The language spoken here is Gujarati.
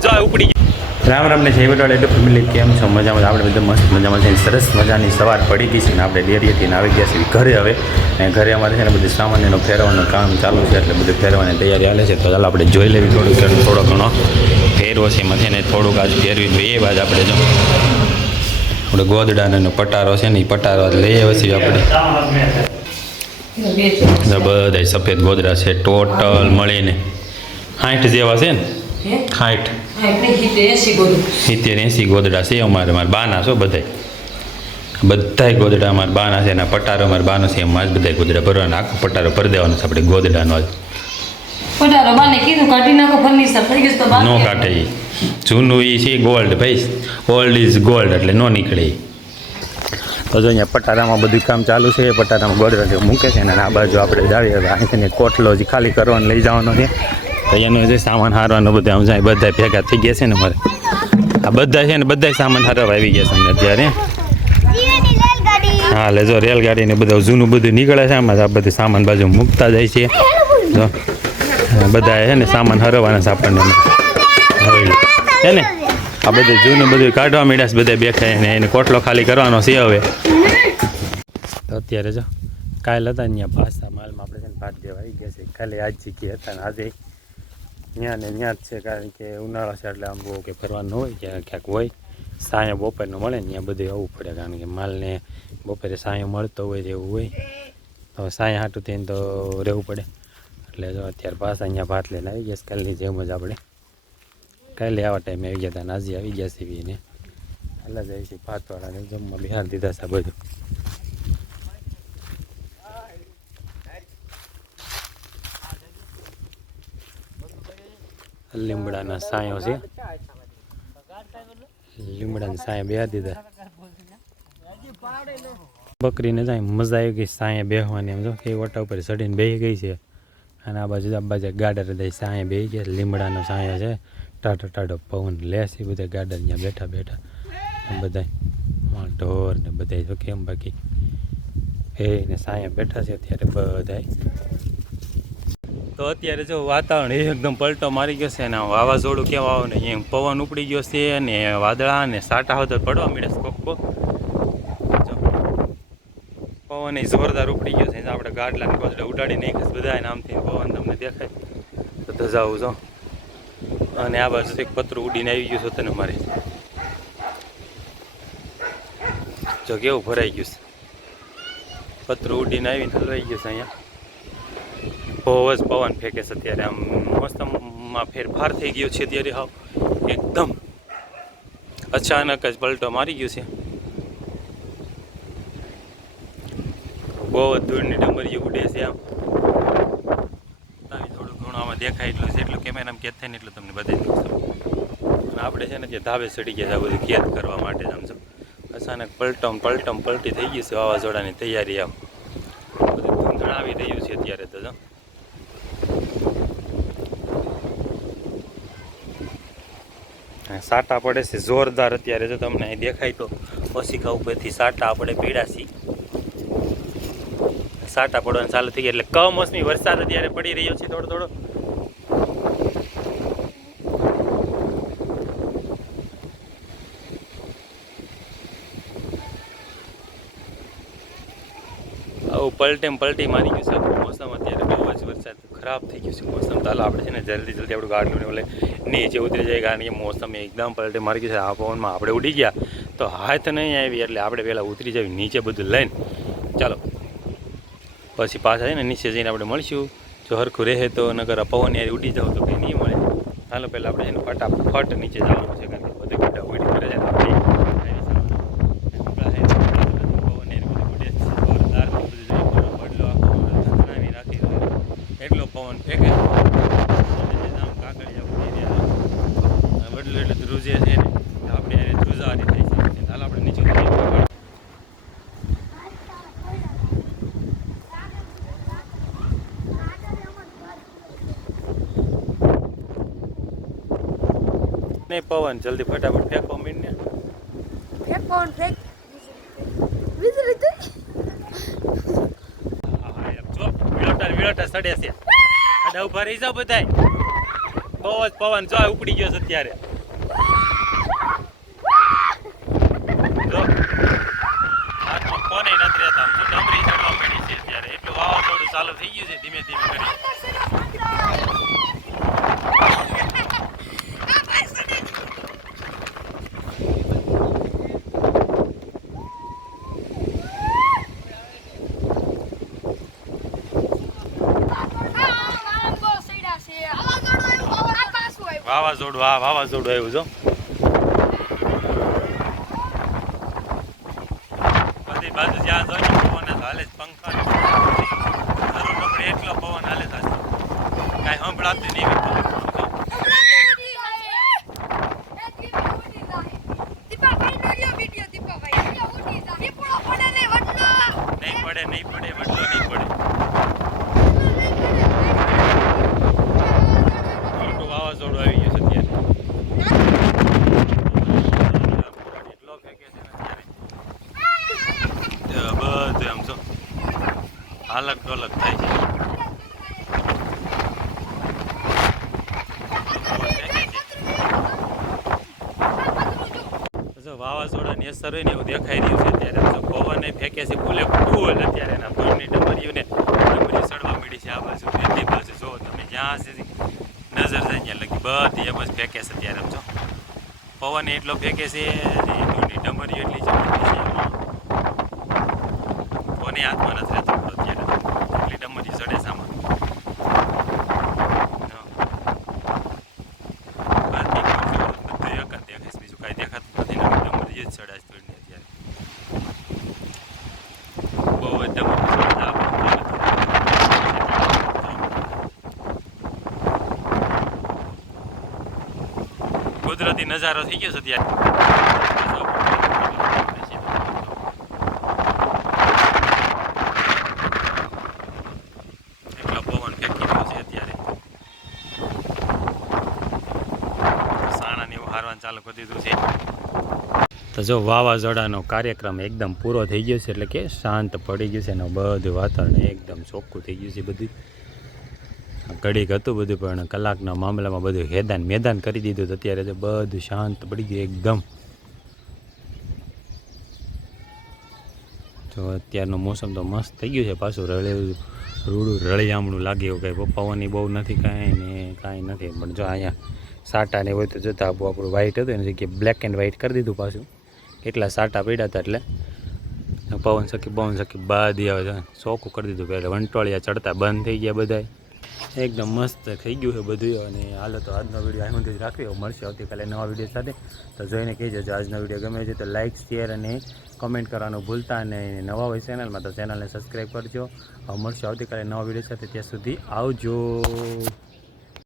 જો ઉપડી ગયો. રામ ને જય વટાડે એટલે ફેમિલી, કેમ છો? મજામાં? આપણે બધા મસ્ત મજામાં છે સરસ મજાની સવાર પડી ગઈ છે ને આપણે ડેરીએથી આવી ગયા છીએ ઘરે હવે. અને ઘરે અમારે છે ને બધું સામાન્યનો ફેરવાનું કામ ચાલુ છે એટલે બધું ફેરવાની તૈયારી હાલે છે. તો ચાલો આપણે જોઈ લેવી થોડુંક થોડો ઘણો ફેરવો છે એમાંથી ને થોડુંક આજ ફેરવી એ બાદ આપણે જો. આપણે ગોદડાનો પટારો છે ને એ પટારો લઈ આવે છીએ આપણે. બધા સફેદ ગોદડા છે ટોટલ મળીને સાઠ જેવા છે ને? સાઠ સિત્તેર એંસી ગોદડા છે અમારે મારા બાના છો બધાય. બધાય ગોદડા અમારા બાના છે એના પટારો અમારા બાનો છે એમાં જ બધાય ગોદડા ભરવાના આખો પટારો ભરી દેવાનો છે આપણે ગોદડાનો જ પટારો બાને કીધું કાઢી નાખો ફર્નિચર થઈ ગયું તો નો કાઢે જૂનું એ છે ગોલ્ડ ભાઈ. ઓલ્ડ ઇઝ ગોલ્ડ એટલે નો નીકળે. તો જો અહીંયા પટારામાં બધું કામ ચાલુ છે પટારામાં ગોદડા જે મૂકે છે, અને આ બાજુ આપણે જાવીએ અહીંથી કોટલો જે ખાલી કરવાનો લઈ જવાનો છે. તો એનો જે સામાન હારવાનો બધું આમ જાય બધા ભેગા થઈ ગયા છે ને મારે આ બધા છે ને બધા સામાન હારવા આવી ગયા છે અમને અત્યારે. હા એટલે જો રેલગાડી ને બધું જૂનું બધું નીકળે છે, આમાં આ બધું સામાન બાજુ મૂકતા જાય છે. જો બધા છે ને સામાન હરવાના છે આપણને. હવે છે ને? આ બધું જૂનું બધું કાઢવા માંડ્યા છે, બધા બેઠા ને એને કોટલો ખાલી કરવાનો છે હવે. તો અત્યારે જો, કાલ હતા ત્યાં પાછા માલમાં આપણે છે ભાત દેવા આવી ગયા છે ખાલી આજ શીખી હતા ને આજે. ત્યાં ને ત્યાં જ છે, કારણ કે ઉનાળો છે એટલે આમ બહુ કે ફરવાનું હોય ક્યાં ક્યાંક હોય. સાંય બપોરનું મળે ને ત્યાં બધું આવવું પડે, કારણ કે માલને બપોરે સાંયો મળતો હોય તેવું હોય. તો સાંય હાટું થઈને તો રહેવું પડે. એટલે જો અત્યારે પાછા અહીંયા ભાત લઈને આવી ગયા છે, કાલની જેમ જ આપણે. કાલે આવા ટાઈમે આવી ગયા હતા આજે આવી ગયા છે બીને એટલે જાય છે ભાતવાળાને જમવા બિહાર દીધા છે બધું. લીમડાના સાયો છે. લીમડાના સાયા બે દીધા. બકરીને જાય મજા આવી ગઈ સાયા બેહવાની, એમ જો કે વટા ઉપર ચડીને બેહી ગઈ છે. અને આ બાજુ આ બાજુ ગાર્ડર દઈ સાયા બેહી ગયા, લીમડાનો સાયો છે. ટાટો ટાટો પવન લે છે બધા ગાર્ડન ત્યાં બેઠા બેઠા. બધા ઢોર ને બધા જો કેમ બાકી. એ ને સાયા બેઠા છે અત્યારે બધાય. તો અત્યારે જો વાતાવરણ એકદમ પલટો મારી ગયો છે ને વાવાઝોડું કેવા આવે ને એમ પવન ઉપડી ગયો છે ને વાદળા ને સાટા હોય તો પડવા મળે છે કોક પવન એ જોરદાર ઉપડી ગયો છે. આપણે ગાડલા ને ગોદડા ઉડાડી નાખ્યા બધા આમથી પવન તમને દેખાય. તો ધજાવું જો. અને આ બાજુ એક પતરું ઉડીને આવી ગયું છે તને મારે. જો કેવું ભરાઈ ગયું છે. પતરું ઉડીને આવીને હલવાઈ ગયું છે અહીંયા. બહુ જ પવન ફેંકે છે અત્યારે. આમ મોસમમાં ફેરફાર થઈ ગયો છે ત્યારે હાવ. એકદમ. અચાનક જ પલટો મારી ગયો છે. બહુ જ દૂરની ડમરીઓ ઉડે છે આમાં. દેખાય એટલું છે, એટલું કેમેરામાં કેદ થાય ને એટલું તમને બતાવી દઉં અને આપણે છે ને જે ધાબે ચડી ગયા છે, આ બધું કેદ કરવા માટે આમ જો અચાનક પલટમ પલટમ પલટી થઈ ગયું છે, વાવાઝોડાની તૈયારી આમ. બધું ધૂંધણાવી રહ્યું છે અત્યારે તો સાટા પડે છે, જોરદાર અત્યારે જો તમને અહીં દેખાય તો. ઓશિકા ઉપરથી સાટા આપણે પીડાશી સાટા પડવાનું ચાલુ થઈ ગયા એટલે કમોસમી વરસાદ અત્યારે પડી રહ્યો છે થોડો થોડો. આવું પલટેમ પલટી મારી ગયું છે. આખું મોસમ અત્યારે બહુ જ વરસાદ ખરાબ થઈ ગયું છે. મોસમ તો આપણે છે ને જલ્દી જલ્દી આપણું ગાડલું ને ઓલે નીચે ઉતરી જાય કારણ કે મોસમ એકદમ પલટે મારી ગયું છે. આ પવનમાં આપણે ઉડી ગયા. તો હાથ નહીં આવી એટલે આપણે પહેલાં ઉતરી જવી નીચે બધું લઈને. ચાલો. પછી પાછા છે ને નીચે જઈને આપણે મળીશું. જો હરખું રહે તો નગર અપવન પવન યાર ઉડી જાવ તો કંઈ નહીં મળે. હાલો, પહેલાં આપણે છે ને ફટાફટ નીચે જવાનું છે કારણ કે બધું ગુડા ઉડી કરે છે આપણે હમણાં છે ને પવન યાર બધું ઉડે છે. જોરદાર બધું જોઈએ પૂરો બદલો આખો ધંધણાવી રાખી દો. એટલો પવન ફેંકે એટલે આમ કાકડિયા ઉડી રહ્યા આ એટલે ધ્રુજે છે ને આપણે એને ધ્રુજારી થઈ છે હાલ આપણે નીચે નહીં પવન જલ્દી ફટાફટ ફેંકો મીન ને ફેંક પવન ફેંક. વીજળી થઈ વિળોટા એમ સડે છે. અડા ઊભા રહી જાઓ બધાય. બહુ જ પવન જો ઉપડી ગયો છે અત્યારે. ફોને નથી રહેતા. ડમરી ચડવા પડી છે અત્યારે. એટલું વાવાઝોડું ચાલુ થઈ ગયું છે ધીમે ધીમે કરી વાવાઝોડું આ વાવાઝોડું આવ્યું જો બધી બાજુ જ્યાં જોઈએ પવન જ હાલે પંખા જરૂર એટલો પવન હાલે છે કાંઈ સંભળાતું નહીં નહીં પડે નહીં પડે વડલો નહીં પડે મોટું વાવાઝોડું આવી ગયું છે અત્યારે એટલો ફેંકે છે ને અત્યારે બધું એમ જો હાલક ડોલક થાય છે. વાવાઝોડાની અસર હોય ને એવું દેખાઈ રહ્યું છે અત્યારે જો પવન ફેંકે છે ભૂલે ફૂલ અત્યારે એના ફૂલની ડમરીઓને ડમરી સડવા મળી છે. આ બાજુ બધી બાજુ જો તમે જ્યાં છે નજર જાય ત્યાં લગી. બધી એમ જ ફેંકે છે અત્યારે એમ જો. પવન એટલો ફેંકે છે ડમરીઓ એટલી ચડતી છે એમાં કોને હાથમાં નથી રહેતો અત્યારે એટલી ડમરી ચડે છે આમાં જો. બાકી બધું એક જ દેખાય છે બીજું કાંઈ દેખાતું નથી ને ડમરી જ ચડાય છે થોડી અત્યારે બહુ જ ડમરી ચડે છે આ બાજુ કુદરતી નજારો થઈ ગયો છે હારવાનું ચાલુ કરી દીધું છે. તો જો વાવાઝોડાનો કાર્યક્રમ એકદમ પૂરો થઈ ગયો છે, એટલે કે શાંત પડી ગયું છે અને બધું વાતાવરણ એકદમ ચોખ્ખું થઈ ગયું છે બધું. ઘડીક હતું બધું, પણ કલાકના મામલામાં બધું હેદાન મેદાન કરી દીધું તો અત્યારે તો બધું શાંત પડી ગયું એકદમ. તો અત્યારનું મોસમ તો મસ્ત થઈ ગયું છે, પાછું રળેલું રૂડું રળિયામણું લાગે એવું કંઈ પવનની બહુ નથી, કાંઈ ને કાંઈ નથી. પણ જો અહીંયા સાટા ને હોય તો જોતા આપણું આપણું વ્હાઈટ હતું, એની જગ્યાએ બ્લેક એન્ડ વ્હાઈટ કરી દીધું પાછું. કેટલા સાટા પડ્યા હતા એટલે. પવન સખી પવન સખી બાદી આવે છે, ચોખ્ખું કરી દીધું. પહેલાં વંટોળિયા ચડતા બંધ થઈ ગયા બધાય. એકદમ મસ્ત થઈ ગયું છે બધું અને હાલો તો આજનો વીડિયો અહીં સુધી રાખવી મળશે આવતીકાલે નવા વીડિયો સાથે. તો જોઈને કહેજો જજો આજનો વીડિયો ગમે છે તો લાઇક શેર અને કમેન્ટ કરવાનું ભૂલતા અને નવા હોય ચેનલમાં તો ચેનલને સબસ્ક્રાઈબ કરજો. મળશે આવતીકાલે નવા વીડિયો સાથે. ત્યાં સુધી આવજો.